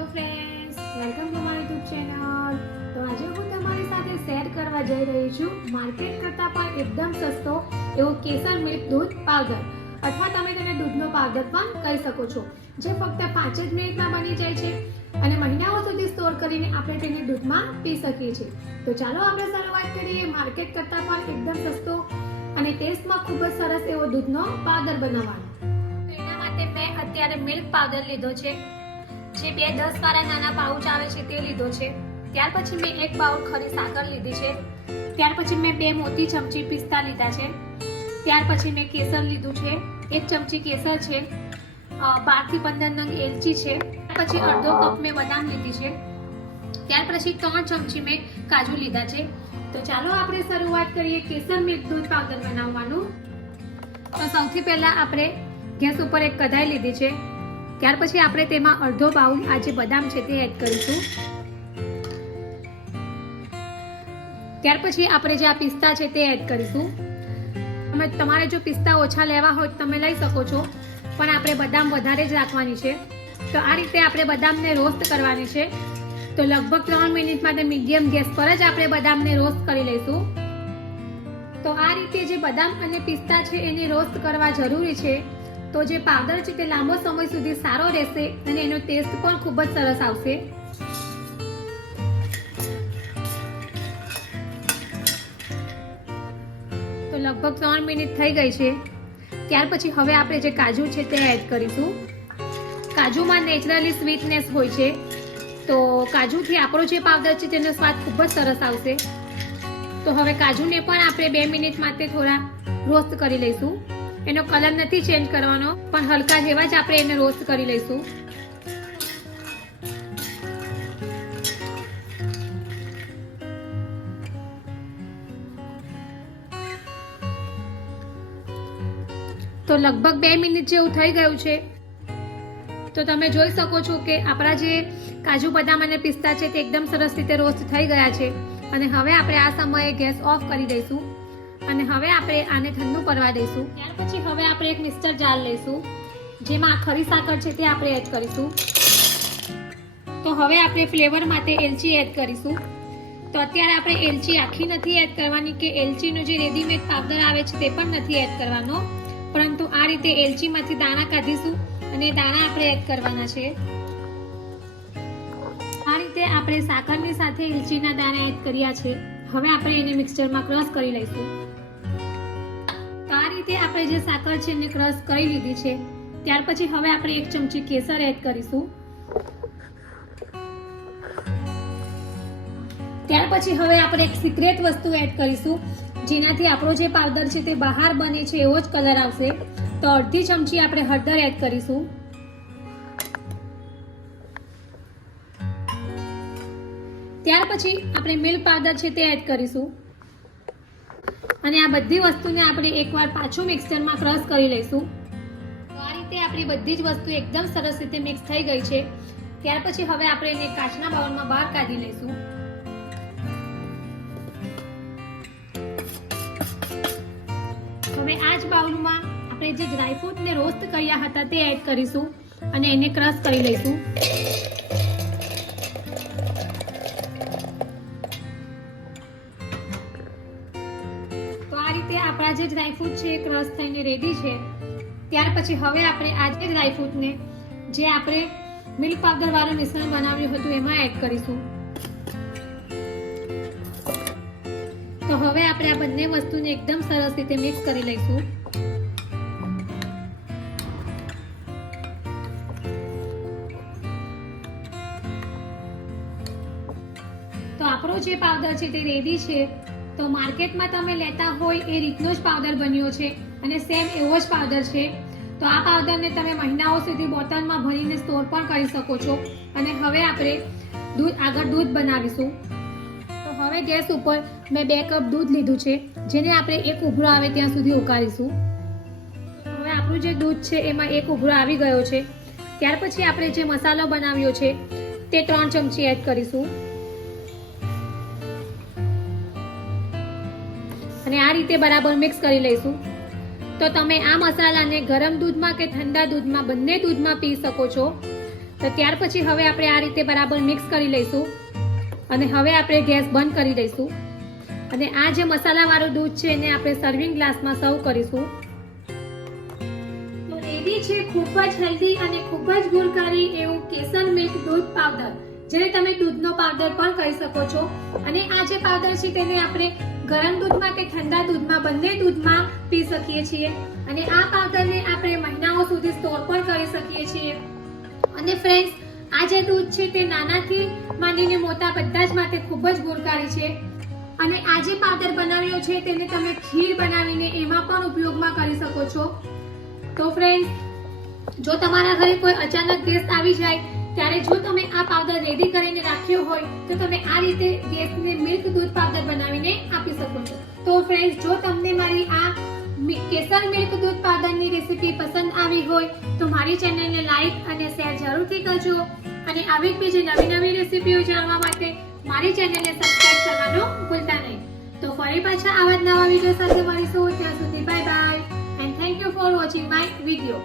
Hello friends welcome to my YouTube channel તો આજે હું તમારી સાથે શેર કરવા જઈ રહી છું માર્કેટ કરતાં પણ એકદમ સસ્તો એવો કેસર મિલ્ક દૂધ પાવડર. અથવા તમે તેને દૂધનો પાવડર પણ કહી શકો છો, જે ફક્ત પાંચ જ મિનિટમાં બની જાય છે. અને મહિનાઓ સુધી સ્ટોર કરીને આપણે તેને દૂધમાં પી શકીએ છીએ. તો ચાલો આપણે શરૂઆત કરીએ. માર્કેટ કરતાં પણ એકદમ સસ્તો અને ટેસ્ટમાં ખૂબ જ સરસ એવો દૂધનો પાવડર બનાવવાનો. એના માટે મેં અત્યારે મિલ્ક પાવડર લીધો છે. જે બે દસ વાળા નાના પાઉચ આવે છે તે લીધો છે. ત્યાર પછી મેં એક બાઉલ ખરી સાકર લીધી છે. ત્યાર પછી મેં બે મોટી ચમચી પિસ્તા લીધા છે. ત્યાર પછી મેં કેસર લીધું છે. એક ચમચી કેસર છે. બારથી પંદર નંગ એલચી છે. પછી અડધો કપ મેં બદામ લીધી છે. ત્યાર પછી ત્રણ ચમચી મેં કાજુ લીધા છે. તો ચાલો આપણે શરૂઆત કરીએ કેસર મિલ્ક દૂધ પાવડર બનાવવાનું. તો સૌથી પહેલાં આપણે ગેસ ઉપર એક કઢાઈ લીધી છે. ત્યાર પછી આપણે તેમાં અડધો બાઉલ આ જે બદામ છે તે એડ કરીશું. ત્યાર પછી આપણે જે આ પિસ્તા છે તે એડ કરીશું. તમે તમારે જો પિસ્તા ઓછા લેવા હોય તમે લઈ શકો છો, પણ આપણે બદામ વધારે જ રાખવાની છે. તો આ રીતે આપણે બદામને રોસ્ટ કરવાની છે. તો લગભગ ત્રણ મિનિટ માટે મીડિયમ ગેસ પર જ આપણે બદામને રોસ્ટ કરી લઈશું. તો આ રીતે જે બદામ અને પિસ્તા છે એને રોસ્ટ કરવા જરૂરી છે. તો જે પાવડર છે તે લાંબો સમય સુધી સારો રહેશે અને એનો ટેસ્ટ પણ ખૂબ જ સરસ આવશે. તો લગભગ ત્રણ મિનિટ થઈ ગઈ છે. ત્યાર પછી હવે આપણે જે કાજુ છે તે એડ કરીશું. કાજુમાં નેચરલી સ્વીટનેસ હોય છે. તો કાજુથી આપણો જે પાવડર છે તેનો સ્વાદ ખૂબ જ સરસ આવશે. તો હવે કાજુને પણ આપણે બે મિનિટ માટે થોડા રોસ્ટ કરી લઈશું. એનો કલર નથી ચેન્જ કરવાનો, પણ હલકા જેવા જ આપણે એને રોસ્ટ કરી લઈશું. તો લગભગ બે મિનિટ જેવું થઈ ગયું છે. તો તમે જોઈ શકો છો કે આપણા જે કાજુ બદામ અને પિસ્તા છે તે એકદમ સરસ રીતે રોસ્ટ થઈ ગયા છે. અને હવે આપણે આ સમયે ગેસ ઓફ કરી દઈશું. અને હવે આપણે આને ઠંડુ કરવા દઈશું. ત્યાર પછી હવે આપણે એક મિક્સર જાર લઈશું, જેમાં ખરી સાકર છે તે આપણે એડ કરીશું. તો હવે આપણે ફ્લેવર માટે એલચી એડ કરીશું. તો અત્યારે આપણે એલચી આખી નથી એડ કરવાની કે એલચીનો જે રેડીમેડ પાવડર આવે છે તે પણ નથી એડ કરવાનો. પરંતુ આ રીતે એલચીમાંથી દાણા કાઢીશું અને દાણા આપણે એડ કરવાના છે. આ રીતે આપણે સાકરની સાથે એલચીના દાણા એડ કર્યા છે. હવે આપણે એને મિક્સચરમાં ક્રશ કરી લઈશું. રીતે આપણે જે સાકર છે એને ક્રશ કરી લીધી છે. ત્યાર પછી હવે આપણે એક ચમચી કેસર એડ કરીશું. ત્યાર પછી હવે આપણે એક સિક્રેટ વસ્તુ એડ કરીશું. જેનાથી આપણો જે પાવડર છે તે બહાર બને છે એવો જ કલર આવશે. તો અડધી ચમચી આપણે હળદર એડ કરીશું. ત્યાર પછી આપણે મિલ્ક પાવડર છે તે એડ કરીશું. અને આ બધી વસ્તુને આપણે એકવાર પાછું મિક્સચરમાં ક્રશ કરી લઈશું. તો આ રીતે આપણી બધી જ વસ્તુ એકદમ સરસ રીતે મિક્સ થઈ ગઈ છે. ત્યાર પછી હવે આપણે એને કાચના બાઉલમાં બહાર કાઢી લઈશું. હવે આ જ બાઉલમાં આપણે જે ડ્રાયફ્રૂટને રોસ્ટ કર્યા હતા તે એડ કરીશું અને એને ક્રશ કરી લઈશું. રીતે આપણા જે ડ્રાયફ્રૂટ છે એ થઈને રેડી છે. ત્યાર પછી હવે આપણે આ જે ડ્રાયફ્રૂટને જે આપણે મિલ્ક પાવડર વાળું મિશ્રણ બનાવ્યું હતું એમાં એડ કરીશું. તો હવે આપણે આ બંને વસ્તુને એકદમ સરસ રીતે મિક્સ કરી લઈશું. તો આપણો જે પાવડર છે તે રેડી છે. તો માર્કેટમાં તમે લેતા હોય એ રીતનો જ પાવડર બન્યો છે અને સેમ એવો જ પાવડર છે. તો આ પાવડરને તમે મહિનાઓ સુધી બોટલમાં ભરીને સ્ટોર પણ કરી શકો છો. અને હવે આપણે દૂધ, આગળ દૂધ બનાવીશું. તો હવે ગેસ ઉપર મેં બે કપ દૂધ લીધું છે, જેને આપણે એક ઉભરો આવે ત્યાં સુધી ઉકાળીશું. હવે આપણું જે દૂધ છે એમાં એક ઉભરો આવી ગયો છે. ત્યાર પછી આપણે જે મસાલો બનાવ્યો છે, તે ત્રણ ચમચી એડ કરીશું. અને આ રીતે બરાબર મિક્સ કરી લઈશું. તો તમે આ મસાલાને ગરમ દૂધમાં કે ઠંડા દૂધમાં બંને દૂધમાં પી શકો છો. તો ત્યાર પછી હવે આપણે આ રીતે બરાબર મિક્સ કરી લઈશું. અને હવે આપણે ગેસ બંધ કરી દઈશું. અને આ જે મસાલાવાળું દૂધ છે એને આપણે સર્વિંગ ગ્લાસમાં સર્વ કરીશું. તો રેડી છે ખૂબ જ હેલ્ધી અને ખૂબ જ ગુણકારી એવું કેસર મિલ્ક દૂધ પાવડર જેને તમે દૂધનો પાવડર પણ કહી શકો છો. અને આ જે પાવડર છે તેને આપણે ગરમ દૂધમાં કે ઠંડા દૂધમાં, બંને દૂધમાં પી શકીએ છીએ. અને આ પાવડરને આપણે મહિનાઓ સુધી સ્ટોર પણ કરી શકીએ છીએ. અને ફ્રેન્ડ્સ આ જે દૂધ છે તે નાનાથી માંડીને મોટા બધા જ માટે ખૂબ જ ગુણકારી છે. અને આ જે પાવડર બનાવ્યો છે તેને તમે ખીર બનાવીને એમાં પણ ઉપયોગમાં કરી શકો છો. તો ફ્રેન્ડ્સ જો તમારા ઘરે કોઈ અચાનક ગેસ્ટ આવી જાય ત્યારે જો તમે આ પાવડર રેડી કરીને રાખ્યો હોય, તો તમે આ રીતે ગેસને મિલ્ક દૂધ પાવડર બનાવીને આપી શકો છો. તો ફ્રેન્ડ્સ જો તમને મારી આ કેસર મિલ્ક દૂધ પાવડરની રેસીપી પસંદ આવી હોય, તો મારી ચેનલને લાઈક અને શેર જરૂરથી કરજો. અને આવી બીજી નવી નવી રેસીપીઓ જાણવા માટે મારી ચેનલને સબસ્ક્રાઇબ કરવાનું ભૂલતા નહીં. તો ફરી પાછા આવા જ નવા વીડિયો સાથે મળીશું. ત્યાં સુધી bye bye and thank you for watching my video